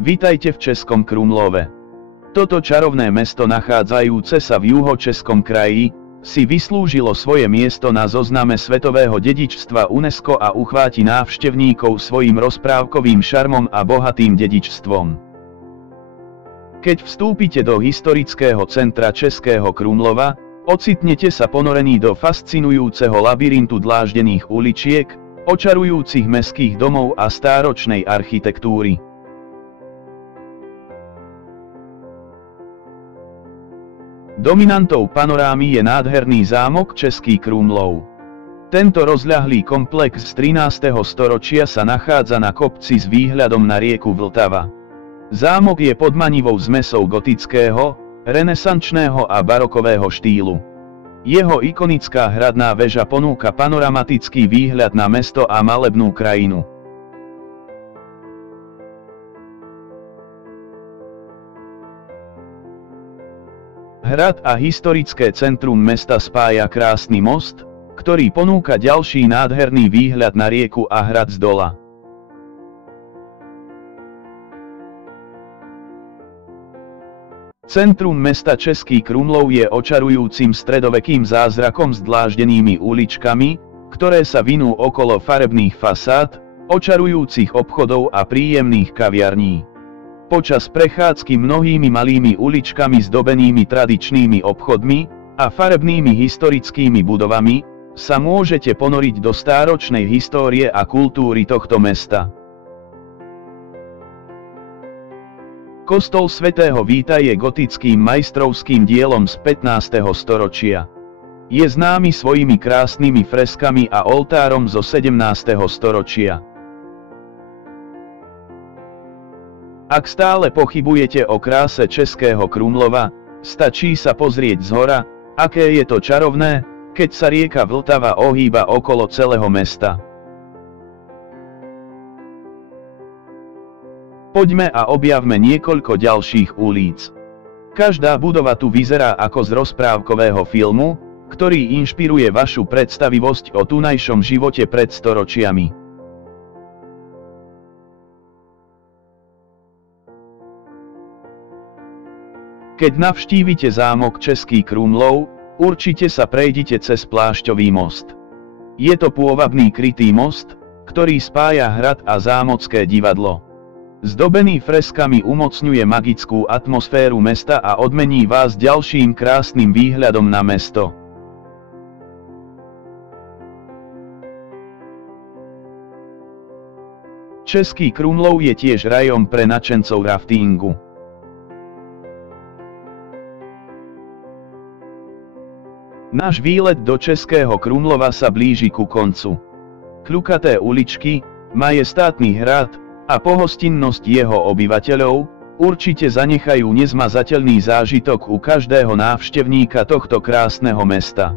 Vitajte v Českom Krumlove. Toto čarovné mesto nachádzajúce sa v juhočeskom kraji, si vyslúžilo svoje miesto na zozname svetového dedičstva UNESCO a uchváti návštevníkov svojím rozprávkovým šarmom a bohatým dedičstvom. Keď vstúpite do historického centra Českého Krumlova, ocitnete sa ponorení do fascinujúceho labyrintu dláždených uličiek, očarujúcich mestských domov a stáročnej architektúry. Dominantou panorámy je nádherný zámok Český Krumlov. Tento rozľahlý komplex z 13. storočia sa nachádza na kopci s výhľadom na rieku Vltava. Zámok je podmanivou zmesou gotického, renesančného a barokového štýlu. Jeho ikonická hradná väža ponúka panoramatický výhľad na mesto a malebnú krajinu. Hrad a historické centrum mesta spája krásny most, ktorý ponúka ďalší nádherný výhľad na rieku a hrad z dola. Centrum mesta Český Krumlov je očarujúcim stredovekým zázrakom s dláždenými uličkami, ktoré sa vinú okolo farebných fasád, očarujúcich obchodov a príjemných kaviarní. Počas prechádzky mnohými malými uličkami zdobenými tradičnými obchodmi a farebnými historickými budovami, sa môžete ponoriť do stáročnej histórie a kultúry tohto mesta. Kostol svätého Víta je gotickým majstrovským dielom z 15. storočia. Je známy svojimi krásnymi freskami a oltárom zo 17. storočia. Ak stále pochybujete o kráse Českého Krumlova, stačí sa pozrieť zhora, aké je to čarovné, keď sa rieka Vltava ohýba okolo celého mesta. Poďme a objavme niekoľko ďalších ulic. Každá budova tu vyzerá ako z rozprávkového filmu, ktorý inšpiruje vašu predstavivosť o tunajšom živote pred storočiami. Keď navštívite zámok Český Krumlov, určite sa prejdite cez Plášťový most. Je to pôvabný krytý most, ktorý spája hrad a zámocké divadlo. Zdobený freskami umocňuje magickú atmosféru mesta a odmení vás ďalším krásnym výhľadom na mesto. Český Krumlov je tiež rajom pre nadšencov raftingu. Náš výlet do Českého Krumlova sa blíži ku koncu. Kľukaté uličky, majestátny hrad a pohostinnosť jeho obyvateľov určite zanechajú nezmazateľný zážitok u každého návštevníka tohto krásneho mesta.